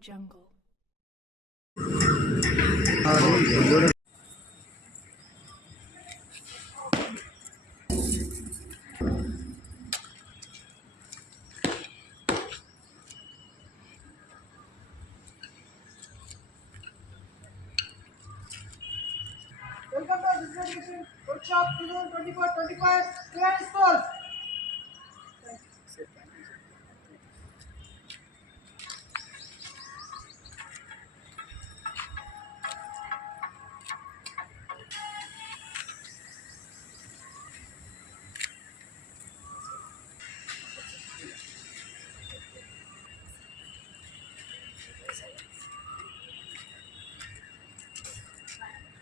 Jungle. Welcome to this edition workshop 2024-25 Training Schools.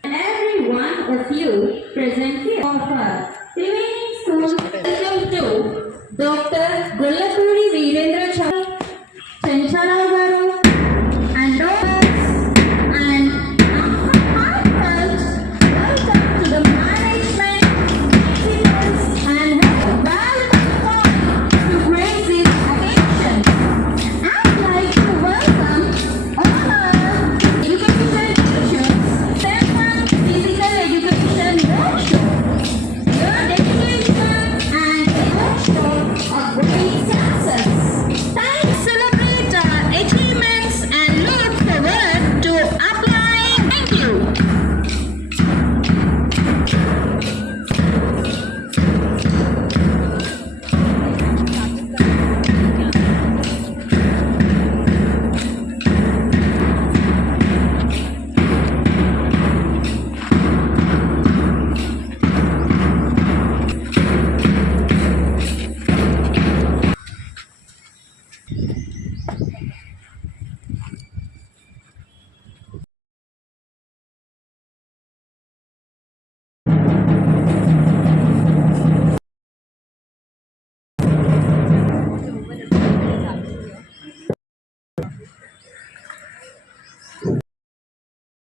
Every one of you present here offer remaining schools welcome to Dr. Gollapuri Virendra Chancharao Garu and doctors and after welcome to the management principals and welcome to grace this occasion. I'd like to welcome all our educated teachers, STEM physical education workshop. Your dedication and workshop are great success. Time to celebrate our achievements and look forward to applying. Thank you.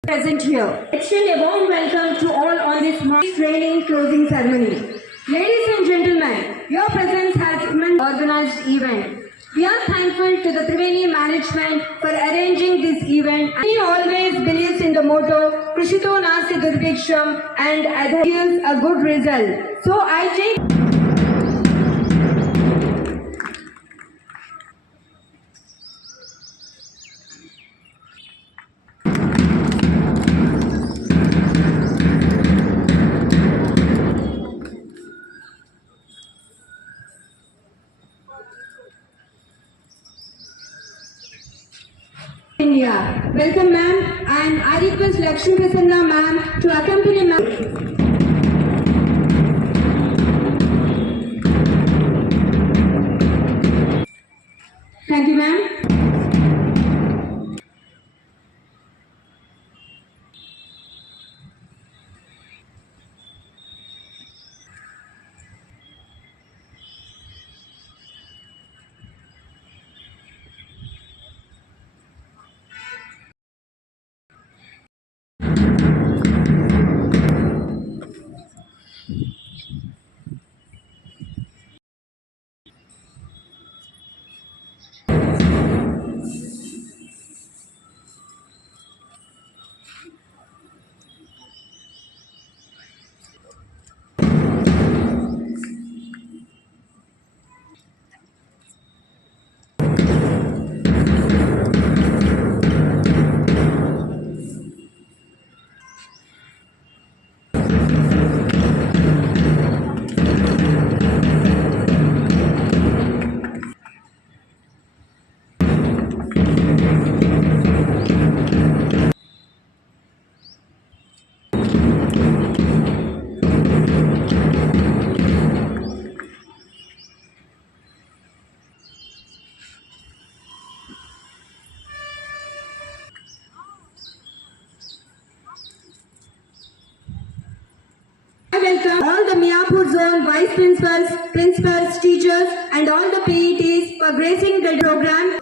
Present here. Extend a warm welcome to all on this training closing ceremony. Ladies and gentlemen, your presence has immense organized event. We are thankful to the Triveni management for arranging this event. He always believes in the motto Krishito Nasti Durbhiksham and adheres a good result. So I take India. Welcome ma'am, and I request Lakshmi Prasanna ma'am to accompany ma'am. Thank you ma'am. I welcome all the Miapur zone vice principals, teachers and all the PETs for gracing the program.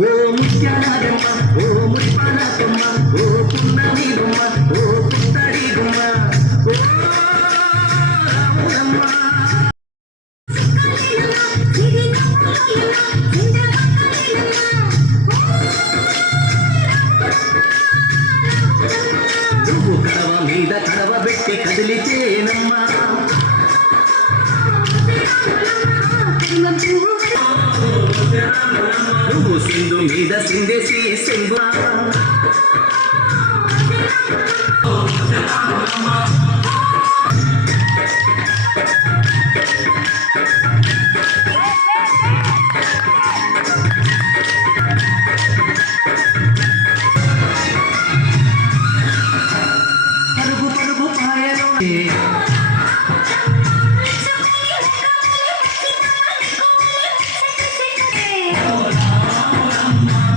ఓ ముత్యాలమ్మ ఓ మురిపాలమ్మ ఓ పున్నమిగుమ్మ ఓ పుత్తడిగుమ్మ ఓ రాములమ్మ నువ్వు కడవ మీద కడవ పెట్టి కదిలితేనమ్మా నువ్వు సింధు మీద సిందేసి సింధు పరుగు పరుగు పాయలో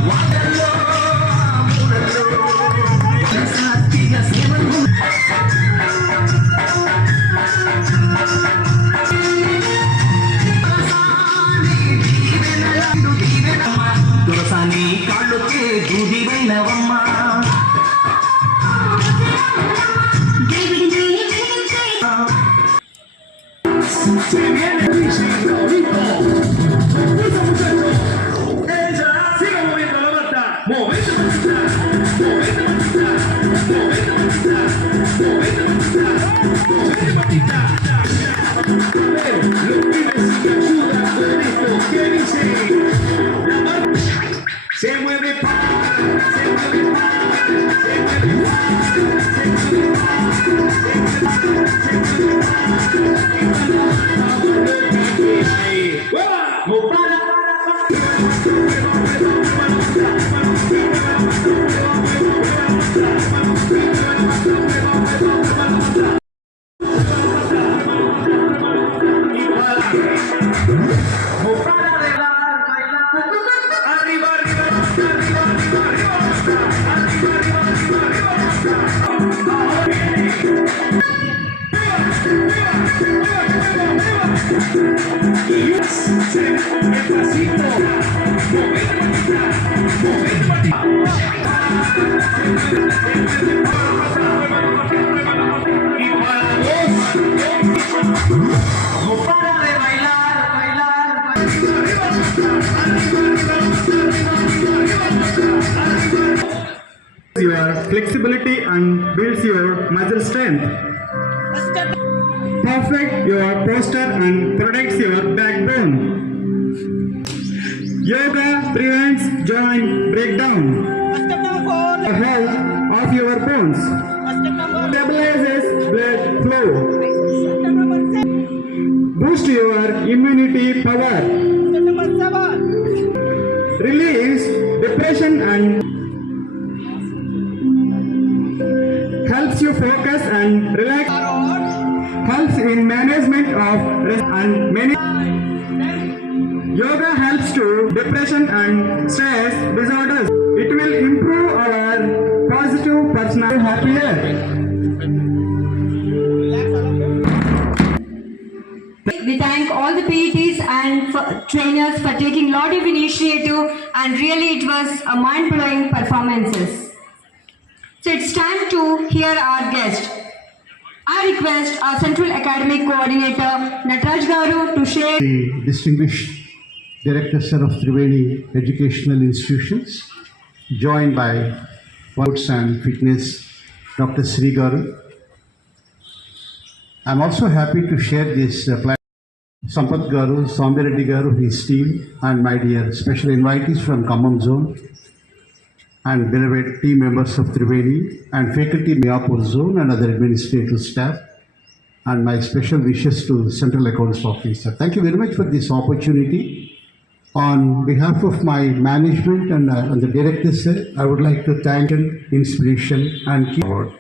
వాటల్లో మూడల్లో Your flexibility and builds your muscle strength. Perfect your posture and protects your backbone. Yoga prevents joint breakdown. Step number 4. The health of your bones. Step number Stabilizes blood flow. Step number 6. Boost your immunity power. Step number 7. Relieves depression and helps you focus and relax. Helps in management of rest and many. Yoga helps to depression and stress disorders. It will improve our positive personal happier. We thank all the PETs and trainers for taking lot of initiative, and really it was a mind-blowing performances. So it's time to hear our guest. I request our Central Academic Coordinator Nataraj Garu to share. The distinguished Director Sir of Triveni Educational Institutions, joined by Sports and Fitness Dr. Sri Garu. I'm also happy to share this platform. Sampath Garu, Sombyareddy Garu, his team, and my dear special invitees from Khammam Zone, and beloved team members of Triveni and faculty Mayapur Zone and other administrative staff, and my special wishes to Central Accounts Officer. Thank you very much for this opportunity. On behalf of my management and the directors, I would like to thank Inspiration and Keyboard.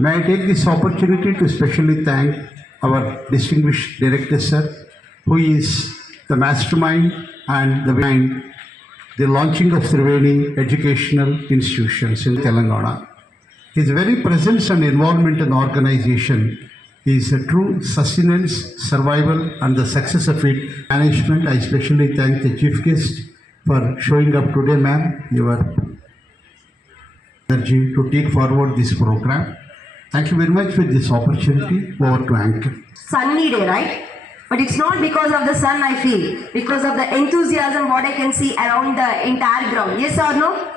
May I take this opportunity to specially thank our distinguished director, sir, who is the mastermind and the behind the launching of Triveni Educational Institutions in Telangana. His very presence and involvement in the organization is a true sustenance, survival, and the success of it. Management, I especially thank the chief guest for showing up today, ma'am. Your energy to take forward this program. Thank you very much for this opportunity. Over to Anchor. Sunny day, right? But it's not because of the sun I feel, because of the enthusiasm what I can see around the entire ground. Yes or no?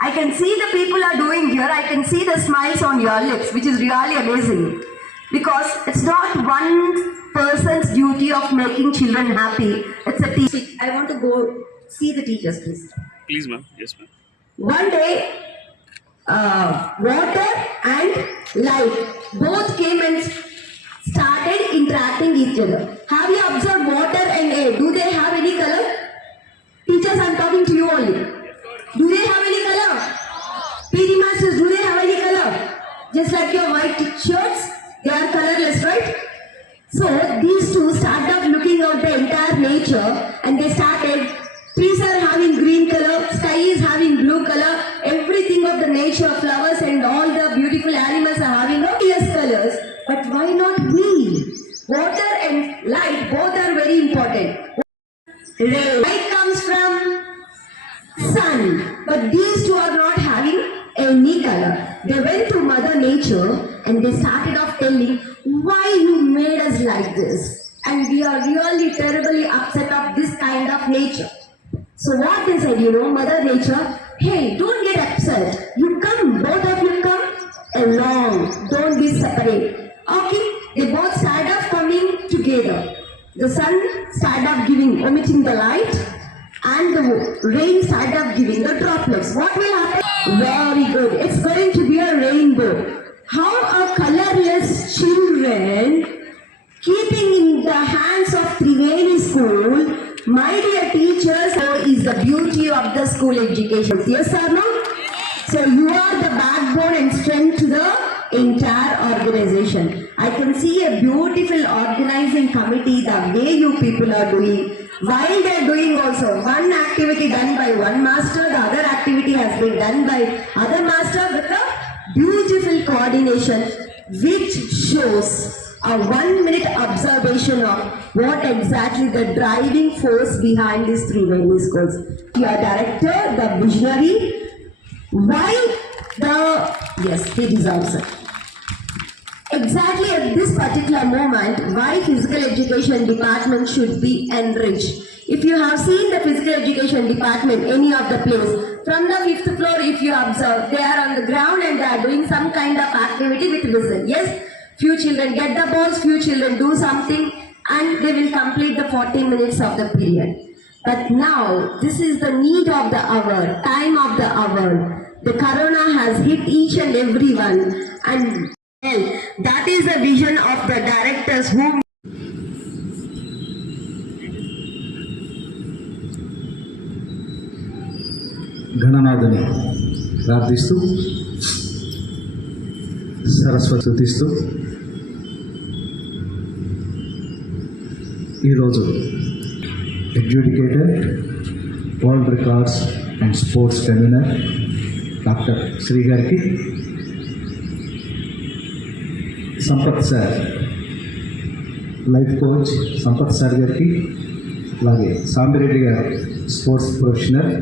I can see the people are doing here. I can see the smiles on your lips, which is really amazing. Because it's not one person's duty of making children happy. It's a teaching. I want to go see the teachers, please. Please, ma'am. Yes, ma'am. One day, water and light both came and started interacting each other. Have you observed water and air? Do they have any color? Teachers, I'm talking to you only. Do they have any color? PD masters, do they have any color? Just like your white shirts, they are colorless, right? So these two started looking at the entire nature, and they started. Trees are having green color, sky is having blue color, everything of the nature, flowers and all the beautiful animals are having various colors. But why not we? Water and light both are very important. Light comes from sun, but these two are not having any color. They went to Mother Nature and they started off telling why you made us like this. And we are really terribly upset of this kind of nature. So what they said, Mother Nature, hey, don't get upset. You come, both of you come along. Don't be separate. Okay, they both started off coming together. The sun started off emitting the light, and the rain started off giving the droplets. What will happen? Very good. It's going to be school education. Yes or no? So you are the backbone and strength to the entire organization. I can see a beautiful organizing committee, the way you people are doing. While they are doing also, one activity done by one master, the other activity has been done by other master with a beautiful coordination, which shows a 1 minute observation of what exactly the driving force behind these Triveni schools. Your director, the visionary, why yes, he deserves it. Exactly at this particular moment, why physical education department should be enriched. If you have seen the physical education department, any of the place, from the 5th floor, if you observe, they are on the ground and they are doing some kind of activity with whistle. Yes, few children get the balls, few children do something, and they will complete the 40 minutes of the period. But now, this is the need of the hour, time of the hour. The corona has hit each and everyone, and well, that is the vision of the directors who గణనాథుని ప్రార్థిస్తూ సరస్వతి స్తుతిస్తూ ఈరోజు educator, world records and sports convener doctor Shri గారికి, Sampath sir life coach Sampath sir గారికి, అలాగే సాంబిరెడ్డి గారు sports professional,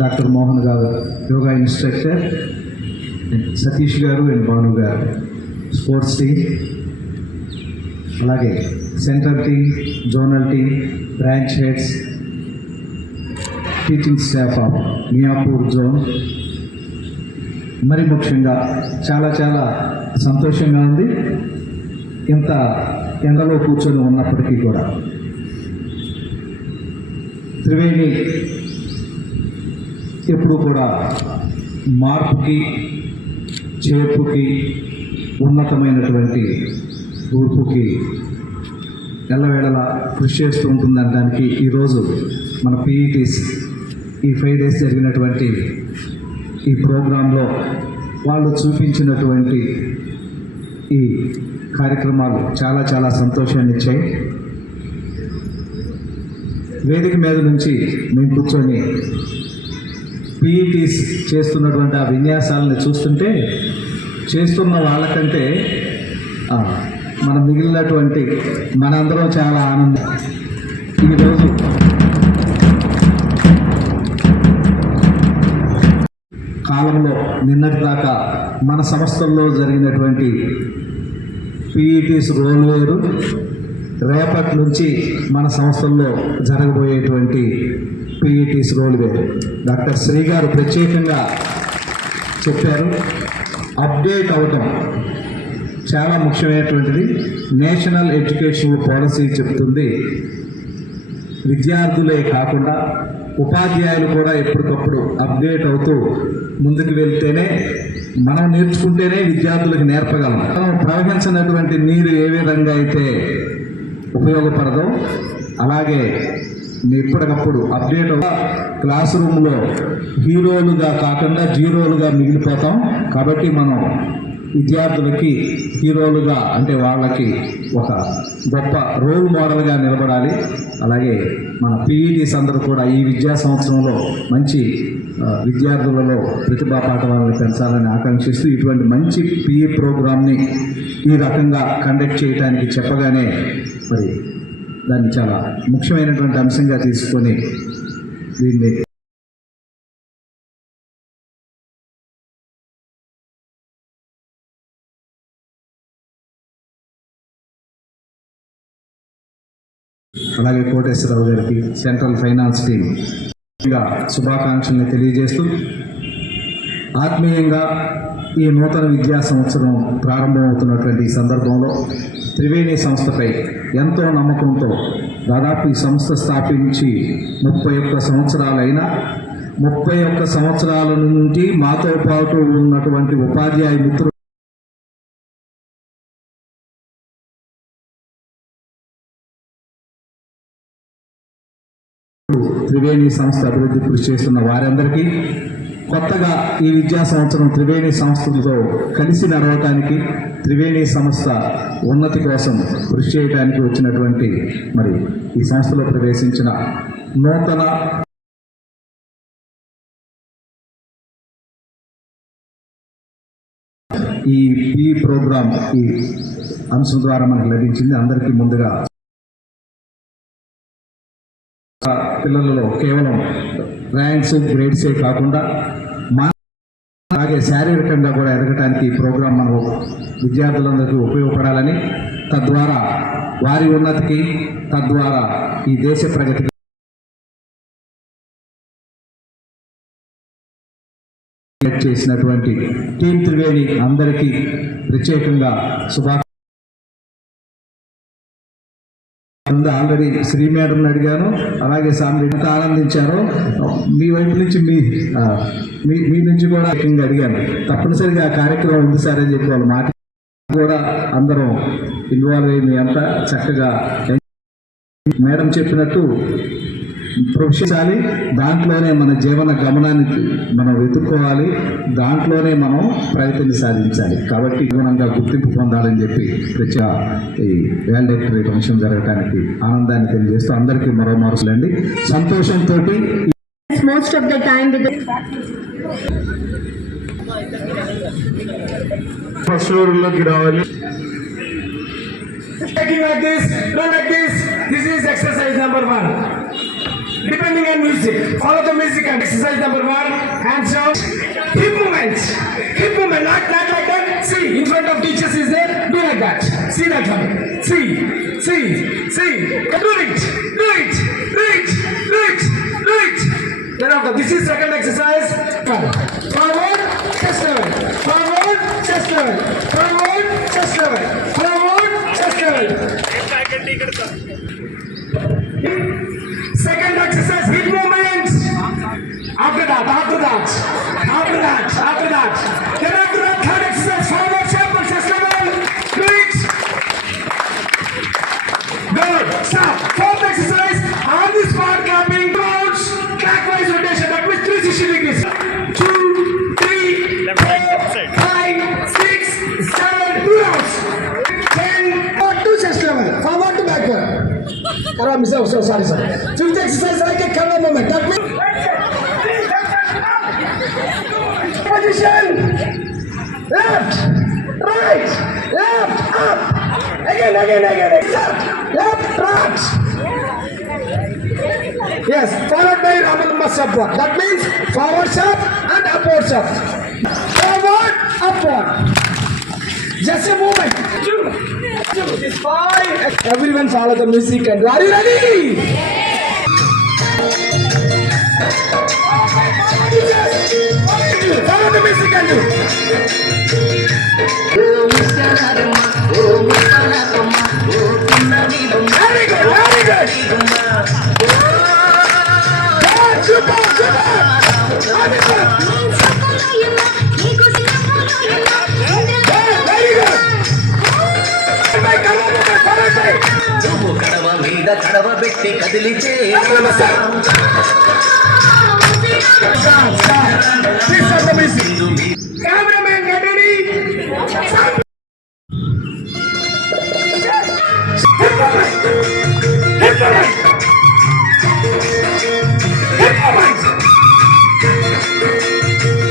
doctor Mohan గారు యోగా ఇన్స్ట్రక్టర్, సతీష్ గారు అండ్ భాను గారు స్పోర్ట్స్ టీమ్, అలాగే central team, zonal team, branch heads, teaching staff of Miyapur జోన్. మరి ముఖ్యంగా చాలా చాలా సంతోషంగా ఉంది ఇంత ఎండలో కూర్చొని ఉన్నప్పటికీ కూడా. త్రివేణి ఎప్పుడు కూడా మార్పుకి, చేర్పుకి, ఉన్నతమైనటువంటి కూర్పుకి ఎల్లవేళలా కృషి చేస్తూ ఉంటుందనడానికి ఈరోజు మన పీఈటీస్ ఈ 5 days జరిగినటువంటి ఈ ప్రోగ్రాంలో వాళ్ళు చూపించినటువంటి ఈ కార్యక్రమాలు చాలా చాలా సంతోషాన్ని ఇచ్చాయి. వేదిక మీద నుంచి మేము కూర్చొని పీఈటీస్ చేస్తున్నటువంటి ఆ విన్యాసాలను చూస్తుంటే చేస్తున్న వాళ్ళకంటే మన మిగిలినటువంటి మనందరం చాలా ఆనందం. ఈరోజు కాలంలో నిన్నటి దాకా మన సంస్థల్లో జరిగినటువంటి పీఈటీస్ రోల్ వేరు, రేపటి నుంచి మన సంస్థల్లో జరగబోయేటువంటి పీఈటీస్ రోల్ వేరు. డాక్టర్ శ్రీ గారు ప్రత్యేకంగా చెప్పారు, అప్డేట్ అవటం చాలా ముఖ్యమైనటువంటిది. నేషనల్ ఎడ్యుకేషన్ పాలసీ చెప్తుంది విద్యార్థులే కాకుండా ఉపాధ్యాయులు కూడా ఎప్పటికప్పుడు అప్డేట్ అవుతూ ముందుకు వెళ్తేనే, మనం నేర్చుకుంటేనే విద్యార్థులకు నేర్పగలం. మనం ప్రవహించినటువంటి నీరు ఏ విధంగా అయితే ఉపయోగపడదో అలాగే ఎప్పటికప్పుడు అప్డేట్ క్లాస్ రూమ్లో హీరోలుగా కాకుండా జీరోలుగా మిగిలిపోతాం. కాబట్టి మనం విద్యార్థులకి హీరోలుగా, అంటే వాళ్ళకి ఒక గొప్ప రోల్ మోడల్గా నిలబడాలి. అలాగే మన పీఈటీస్ అందరూ కూడా ఈ విద్యా సంవత్సరంలో మంచి విద్యార్థులలో ప్రతిభా పాఠవాలను పెంచాలని ఆకాంక్షిస్తూ ఇటువంటి మంచి పీఈ ప్రోగ్రామ్ని ఈ రకంగా కండక్ట్ చేయడానికి చెప్పగానే మరి దాన్ని చాలా ముఖ్యమైనటువంటి అంశంగా తీసుకొని దీన్ని అలాగే కోటేశ్వరరావు గారికి, సెంట్రల్ ఫైనాన్స్ టీమ్ శుభాకాంక్షల్ని తెలియజేస్తూ ఆత్మీయంగా ఈ నూతన విద్యా సంవత్సరం ప్రారంభమవుతున్నటువంటి ఈ సందర్భంలో త్రివేణి సంస్థపై ఎంతో నమ్మకంతో దాదాపు ఈ సంస్థ స్థాపించి 31 సంవత్సరాలైనా 31 సంవత్సరాల నుండి మాతో పాటు ఉన్నటువంటి ఉపాధ్యాయ మిత్రులు త్రివేణి సంస్థ అభివృద్ధి కృషి చేస్తున్న వారందరికీ, కొత్తగా ఈ విద్యా సంవత్సరం త్రివేణి సంస్థలతో కలిసి నడవటానికి, త్రివేణి సంస్థ ఉన్నతి కోసం కృషి చేయడానికి వచ్చినటువంటి మరి ఈ సంస్థలో ప్రవేశించిన నూతన ఈ ప్రోగ్రామ్ ఈ అంశం ద్వారా మనకు లభించింది. అందరికీ ముందుగా పిల్లలలో కేవలం ర్యాంక్స్ గ్రేడ్సే కాకుండా అలాగే శారీరకంగా కూడా ఎదగటానికి ఈ ప్రోగ్రాం మనకు విద్యార్థులందరికీ ఉపయోగపడాలని, తద్వారా వారి ఉన్నతికి, తద్వారా ఈ దేశ ప్రగతికి చేసినటువంటి టీం త్రివేణి అందరికీ ప్రత్యేకంగా ఆల్రెడీ శ్రీ మేడం అడిగాను, అలాగే సామి ఎంత ఆనందించారో మీ వైపు నుంచి మీ నుంచి కూడా అడిగాను. తప్పనిసరిగా కార్యక్రమం ఉంది సార్ అని చెప్పి వాళ్ళు మాట కూడా అందరం ఇన్వాల్వ్ అయ్యి మీ అంతా చక్కగా మేడం చెప్పినట్టు ప్రొఫెషనాలి, దాంట్లోనే మన జీవన గమనాన్ని మనం వెతుక్కోవాలి, దాంట్లోనే మనం ప్రగతిని సాధించాలి. కాబట్టి గుణంగా గుర్తింపు పొందాలని చెప్పి ప్రత్యేక ఈ వాల్యుడేటరీ ఫంక్షన్ జరగడానికి ఆనందాన్ని తెలియజేస్తూ అందరికీ మరో మరుసలండి సంతోషంతో most of the time with the first ఫ్లోర్లోకి రావాలి. Like this, do like this. This is exercise number 1. Depending on music, follow the music and exercise number 1. Hands down. Hip movements. Hip movement, not like that. See, in front of teachers is there. Do like that. See that one. See. Do it. Then after this is second exercise. Forward, chest level. Forward, chest level. Forward, chest level. Forward, chest level. Second exercise, hip movements. After that. Then after that, third exercise, forward shuffle, chest level. Do it. Good. Stop. Fourth exercise, on the spot clapping, rounds, clockwise rotation. That means 360 degrees. 2, 3, 4, 5, 6, 7, 2 rounds. 10, to chest level. Forward to backward. Sorry. Fifth exercise like a camera movement. That means position. Left, right, up. Again. Left, right. Yes, followed by Ramalama upward. That means forward shot and upward shot. Forward, upward. Just a movement. 2, 5. Everyone follow the music and are you ready? Follow the music and do. Very good. Super. Very good. నువ్వు కడవ మీద కడవ పెట్టి కదిలితే Cameraman, get ready.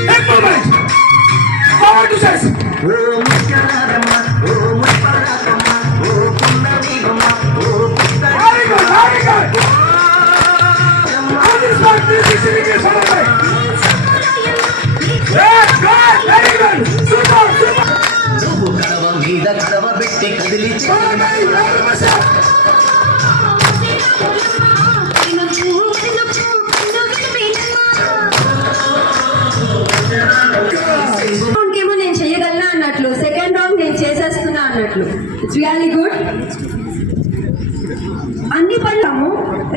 Hip movement. Forward to chest. ఓ ముక్కలారమ్మ, ఓ ముప్పలారమ్మ, ఓ పున్నమిగమ్మ, ఓ పుత్తడి. Very good. On this one, 360 degrees follow by. Good. Very good. Super. నువ్వు కడవ మీద కడవ పెట్టి కదిలితే Follow by Ramalama shot. ఏమో నేను చేయగలనా అన్నట్లు, సెకండ్ రౌండ్ నేను చేసేస్తున్నా అన్నట్లు. It's really good. అన్ని పనులు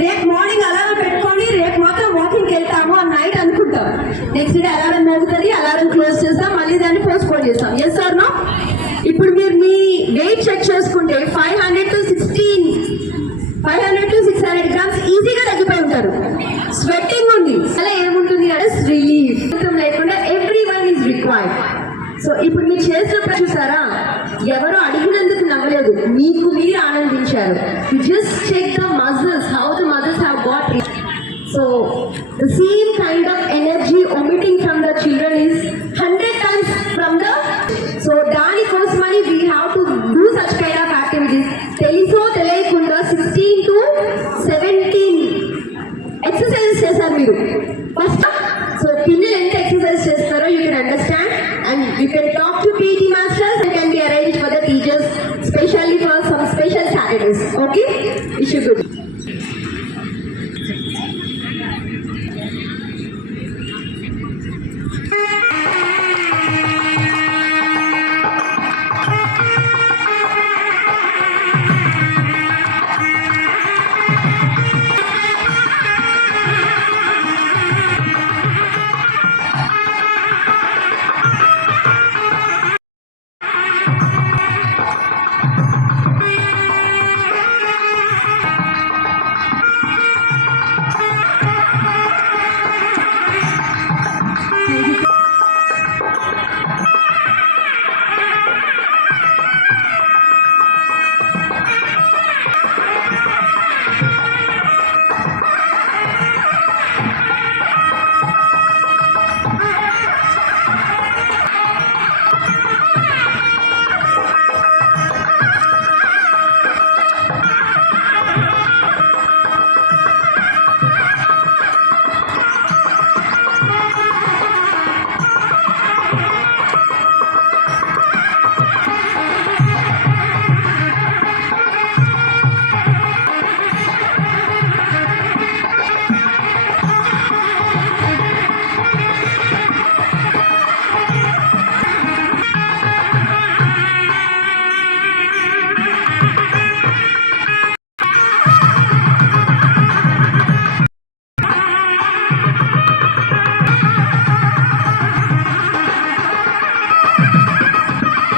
రేపు మార్నింగ్ అలారం పెట్టుకొని రేపు మాత్రం వాకింగ్కి వెళ్తాము అని నైట్ అనుకుంటాం. నెక్స్ట్ డే అలారం మోగుతుంది, అలారం క్లోజ్ చేస్తాం, మళ్ళీ దాన్ని పోస్ట్పోన్ చేస్తాం. Yes or no? ఇప్పుడు మీరు మీ వెయిట్ చెక్ చేసుకుంటే 500 to 600 grams ఈజీగా తగ్గిపోయి ఉంటారు. స్వెట్టింగ్ ఉంది, అలా ఏముంటుంది అంటే రిలీఫ్ లేకుండా every one is required. So ఇప్పుడు మీరు చేసిన చూసారా, ఎవరు అడిగినందుకు నవ్వలేదు, మీకు మీరు ఆనందించారు. You just check the muscles, how the muscles have got it. So the same kind of energy omitting from the children is 100 times from the. So దానికోసమని we have to do such kind of activities. తెలుసో తెలియకుండా 16 to 17 ఎక్సర్సైజెస్ చేశారు మీరు first. So పిల్లలు ఎంత ఎక్సర్సైజ్ చేస్తారో you can understand and you can talk to PT masters and can be arrange for the teachers specially for some special Saturdays. Okay, wish you good.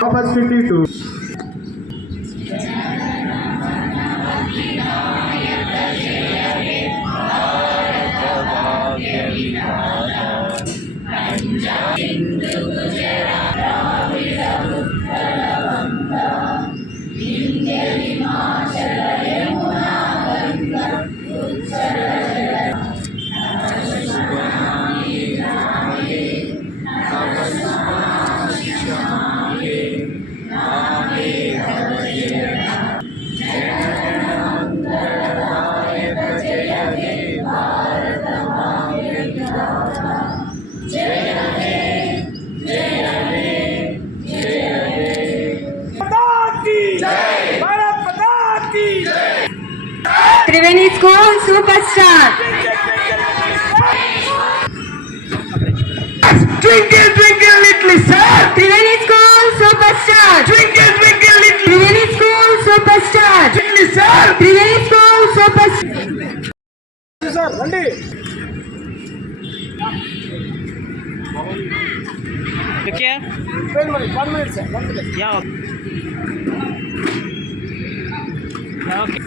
Opportunity to Triveni School Superstar. Twinkle twinkle little star, Triveni School Superstar. twinkle twinkle little Triveni School Superstar. star. Triveni School Superstar. Sir, Randy. Okay. 1 minute, sir. 1 minute. Yeah. Okay.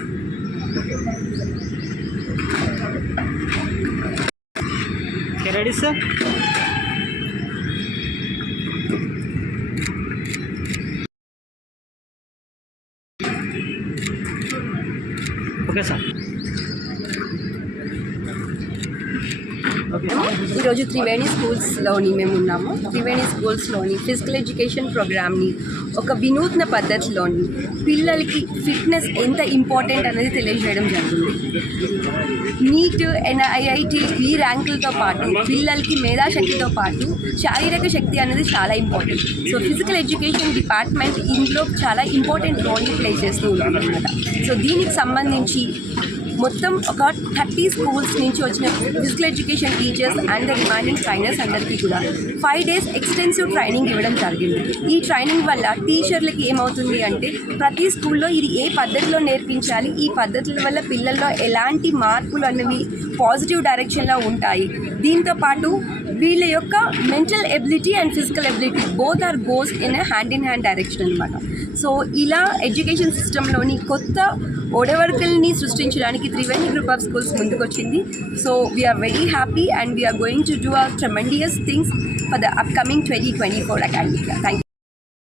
Okay, ready, sir? Okay, sir. ఈరోజు త్రివేణి స్కూల్స్లోని మేము ఉన్నాము. త్రివేణి స్కూల్స్లోని physical education ప్రోగ్రామ్ని ఒక వినూత్న పద్ధతిలోని పిల్లలకి ఫిట్నెస్ ఎంత ఇంపార్టెంట్ అనేది తెలియజేయడం జరుగుతుంది. నీట్ NIIT ఈ ర్యాంకులతో పాటు పిల్లలకి మేధాశక్తితో పాటు శారీరక శక్తి అనేది చాలా important. So physical education department ఇందులో చాలా ఇంపార్టెంట్ రోల్ని ప్లే చేస్తూ ఉంటుందన్నమాట. సో దీనికి సంబంధించి మొత్తం ఒక 30 స్కూల్స్ నుంచి వచ్చిన physical education teachers and the remaining trainers అందరికీ కూడా 5 days ఎక్స్టెన్సివ్ ట్రైనింగ్ ఇవ్వడం జరిగింది. ఈ ట్రైనింగ్ వల్ల టీచర్లకి ఏమవుతుంది అంటే ప్రతి స్కూల్లో ఇది ఏ పద్ధతిలో నేర్పించాలి, ఈ పద్ధతుల వల్ల పిల్లల్లో ఎలాంటి మార్పులు అనేవి పాజిటివ్ డైరెక్షన్లో ఉంటాయి, దీంతో పాటు వీళ్ళ యొక్క mental ability and physical ability both are goes in hand in hand direction అనమాట. సో ఇలా ఎడ్యుకేషన్ సిస్టంలోని కొత్త ఒడవర్కల్ని సృష్టించడానికి త్రివేణి గ్రూప్ ఆఫ్ స్కూల్స్ ముందుకొచ్చింది. So we are very happy and we are going to do our tremendous things for the upcoming 2024 academic year. Thank you.